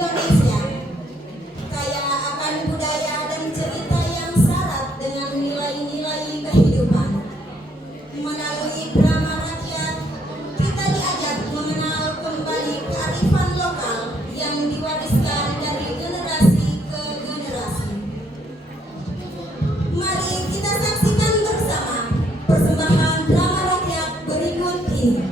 Indonesia kaya akan budaya dan cerita yang syarat dengan nilai-nilai kehidupan. Melalui drama rakyat, kita diajak mengenal kembali kearifan lokal yang diwariskan dari generasi ke generasi. Mari kita saksikan bersama persembahan drama rakyat berikut ini.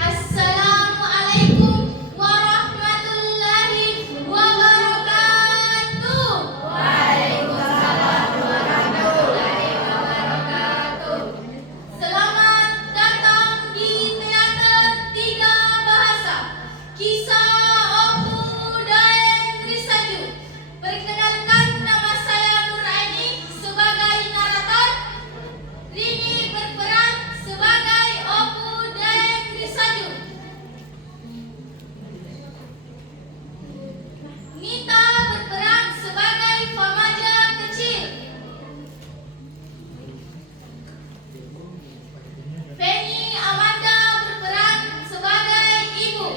Assalamualaikum warahmatullahi wabarakatuh. Waalaikumsalam warahmatullahi wabarakatuh. Selamat datang di Teater Tiga Bahasa, Kisah Opu Daeng Risaju. Perkenalkan, nama saya Nuraini sebagai narator. Rini berperan sebagai Opu Daeng Risaju. Nita berperan sebagai pemaja kecil. Penny Amanda berperan sebagai ibu.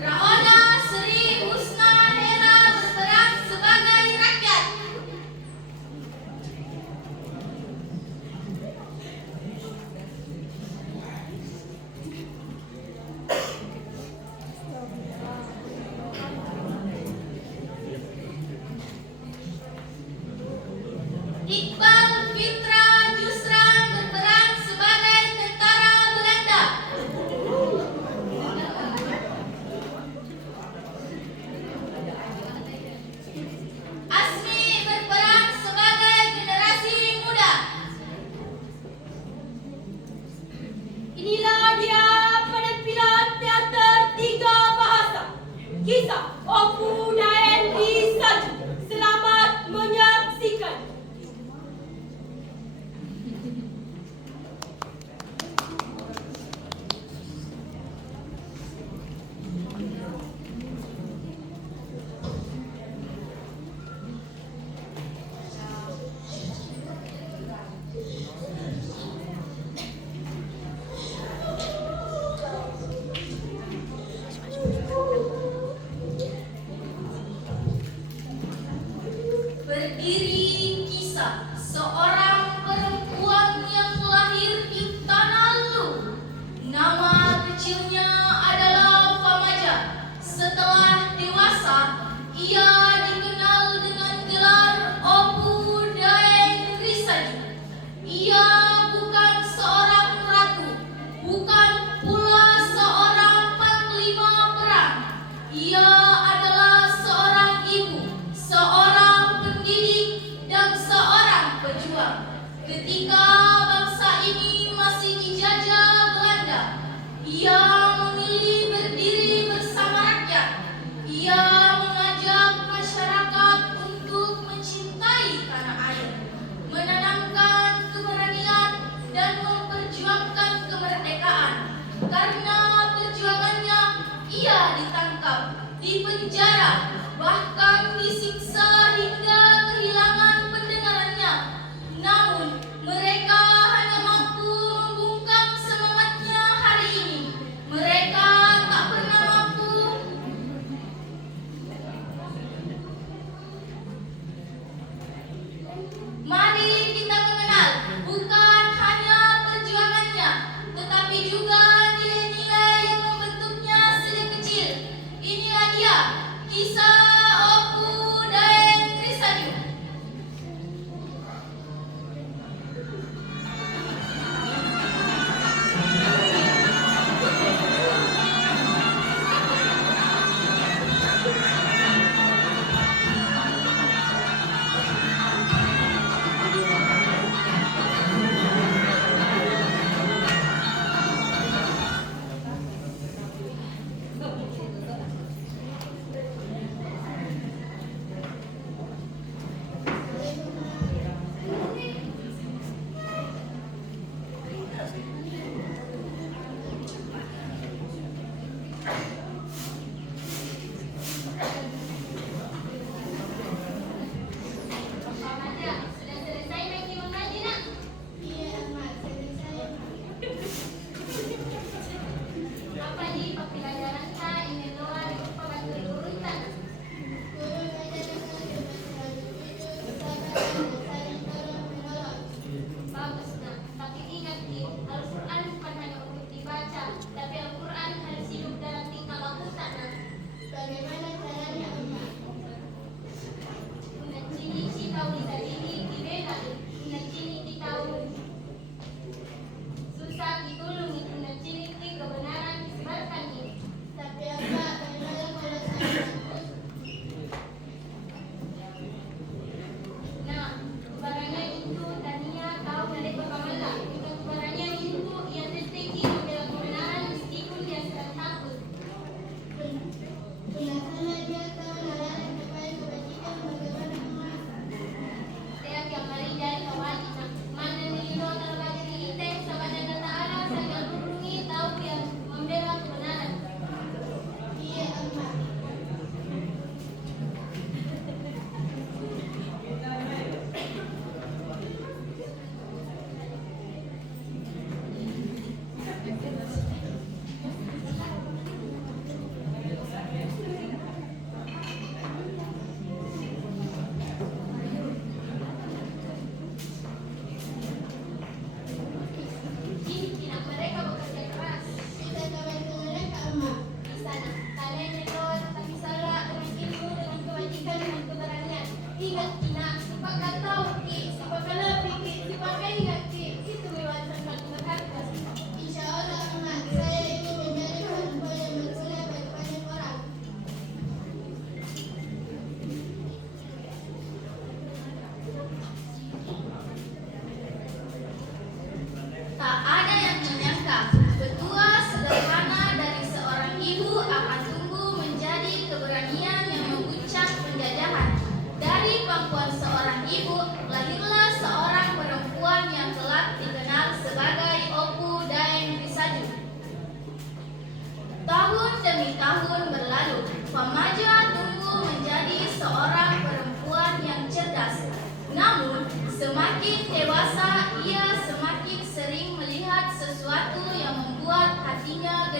Raona Sri Husna Hera berperan sebagai rakyat. Iqbal Fitra Jusran berperan sebagai tentara Belanda. Asmi berperan sebagai generasi muda. Inilah dia penampilan teater Tiga Bahasa, Kisah Opu Daeng Risaju. Selamat menyaksikan. Berdiri kisah seorang perempuan yang lahir di tanah Lu. Nama kecilnya adalah Famaja. Setelah dewasa, ia dikenal dengan gelar Opu Daeng Risaju. Ia bukan seorang ratu, bukan pula seorang panglima perang. Ia adalah seorang ibu, seorang pendidik, dan seorang pejuang. Ketika bangsa ini masih dijajah Belanda, ia memilih berdiri bersama rakyat. Ia mengajak masyarakat untuk mencintai tanah air, menanamkan keberanian, dan memperjuangkan kemerdekaan. Karena perjuangannya, ia ditangkap, dipenjara, bahkan disiksa hingga kehilangan pendengarannya. Namun, mereka hanya mampu membungkam semangatnya hari ini.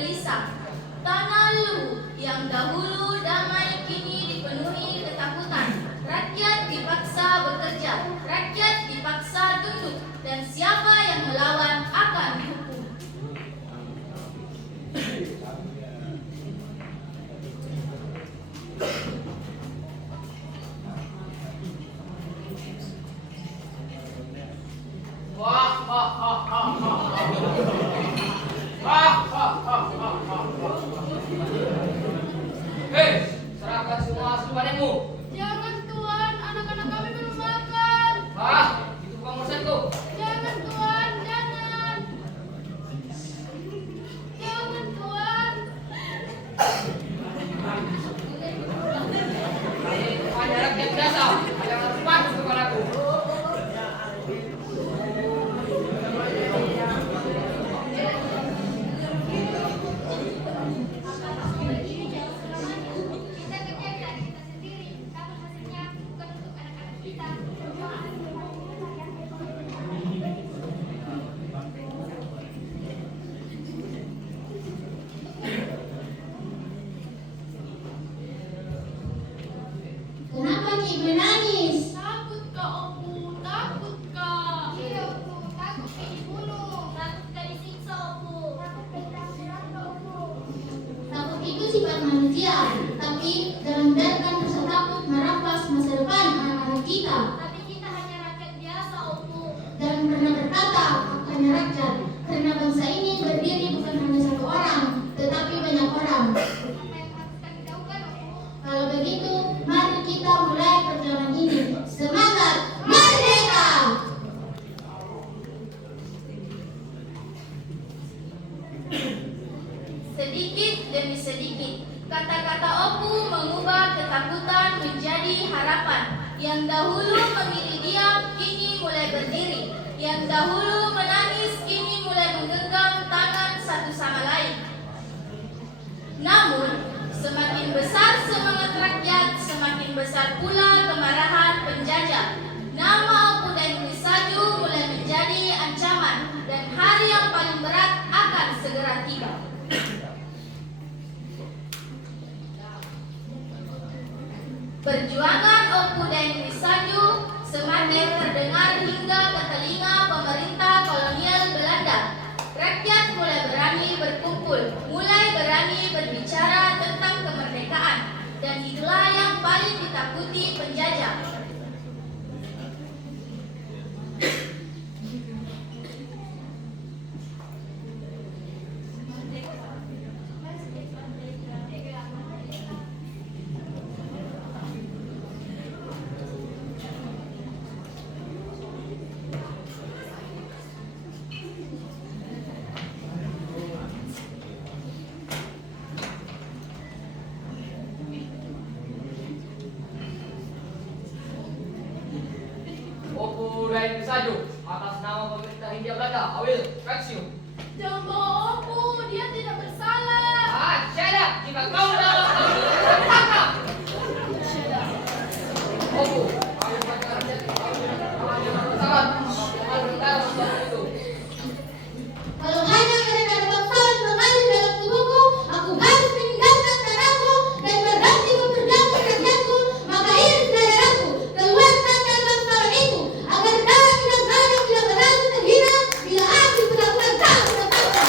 gelisah. Tanah Lu yang dahulu damai kini dipenuhi ketakutan. Rakyat dipaksa bekerja, rakyat dipaksa tunduk, dan siapa yang melawan akan dihukum. Hei, serahkan semua hasil panenmu. Jangan Tuan, anak-anak kami belum makan. Itu bukan urusanku. Jangan Tuan, jangan. Jangan Tuan. Hanya rakyat biasa yang harus patuh kepadaku. Kita kerjakan kita sendiri, namun hasilnya bukan untuk anak-anak kita. Kenapa Cik menangis? Takut Kak Opu, takut Kak. Iya, Opu, takut dibunuh, takut disiksa, Opu, takut kehilangan Opu. Takut itu sifat manusia, tapi jangan biarkan rasa takut merampas masa depan anak-anak kita. Tapi kita hanya rakyat biasa, Opu. Jangan pernah berkata hanya rakyat, karena bangsa ini berdiri bukan hanya satu orang, tetapi banyak orang. Apa yang harus kami lakukan, Opu? Kalau begitu, mari kita mulai perjalanan ini. Semangat merdeka! Sedikit demi sedikit, kata-kata Opu mengubah ketakutan menjadi harapan. Yang dahulu memilih diam, kini mulai berdiri. Yang dahulu menangis, kini mulai menggenggam tangan satu sama lain. Namun, semakin besar semangat rakyat, semakin besar pula kemarahan penjajah. Nama Opu dan Nisaju mulai menjadi ancaman, dan hari yang paling berat akan segera tiba. Perjuangan Opu dan Nisaju semakin terdengar hingga ke telinga pemerintah kolonial Belanda. Rakyat mulai berani berkumpul, mulai berani berbicara tentang kemerdekaan, dan itulah yang paling ditakuti penjajah. Opu dan Nisaju atas nama pemerintah Hindia Belanda, I will catch you. Jangan bawa Opu, dia tidak bersalah. Shut up! Jika kau dalam tangkap. Opu, kami pacaran jangan bersama. Jangan bertahan seperti itu. Kalau hanya karena ada bangsawan mengalir dalam tubuhku, aku harus meninggalkan tanahku dan berganti memperjuangkan rakyatku, maka iris darahku, keluarkan dari bangsawan itu, agar dalam negara tidak merasa terhina bila aku melakukan kamu menetapkan.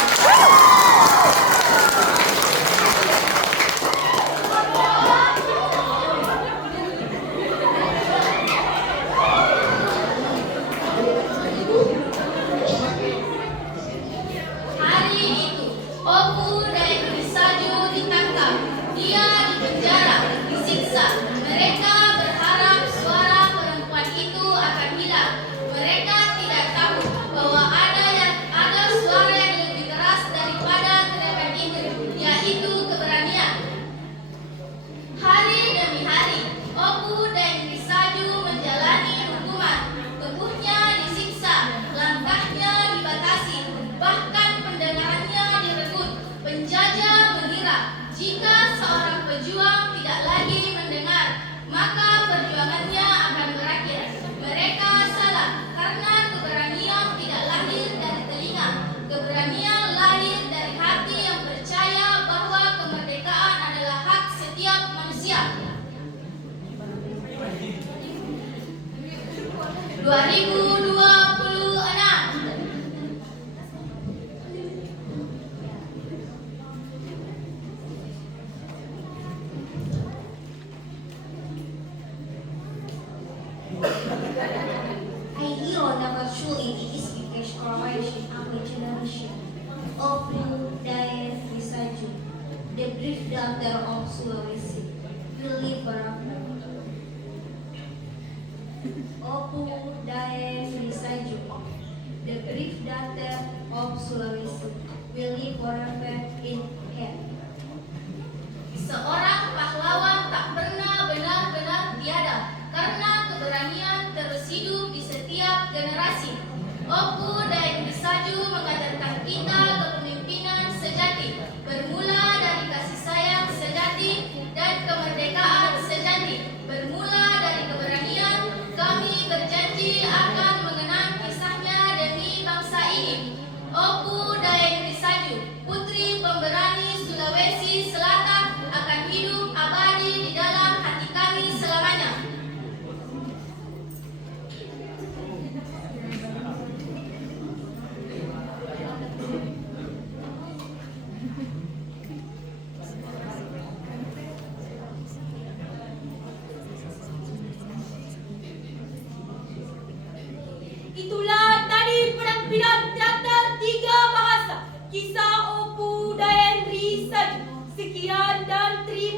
Hari itu, Opu dan Nisaju ditangkap. Dia dipenjara, disiksa. Mereka berharap suara perempuan itu akan hilang. Mereka tidak tahu bahwa ada suara yang lebih keras daripada teriakan itu, yaitu keberanian. Hari demi hari, Opu dan Nisaju menjalani hukuman. Tubuhnya disiksa, langkahnya dibatasi, bahkan pendengarannya direnggut. Indonesia. Opu Daen Visaju, the brief daughter of Sulawesi, will live forever. Opu Daen Visaju, the brief daughter of Sulawesi, will live forever in heaven. Seorang pahlawan tak pernah benar-benar tiada, karena keberanian terus hidup di setiap generasi. Opu Daen Visaju mengajarkan kita kepemimpinan sejati, bermula dari kasih sayang sejati dan kemerdekaan sejati. Bermula dari keberanian, kami berjanji akan mengenang kisahnya demi bangsa ini. Opu Daen Visaju, putri pemberani Sulawesi Selatan, akan hidup abadi di dalam hati kami selamanya. Itulah tadi penampilan teater tiga bahasa kisah Opu Daen Visaju. Sekian dan terima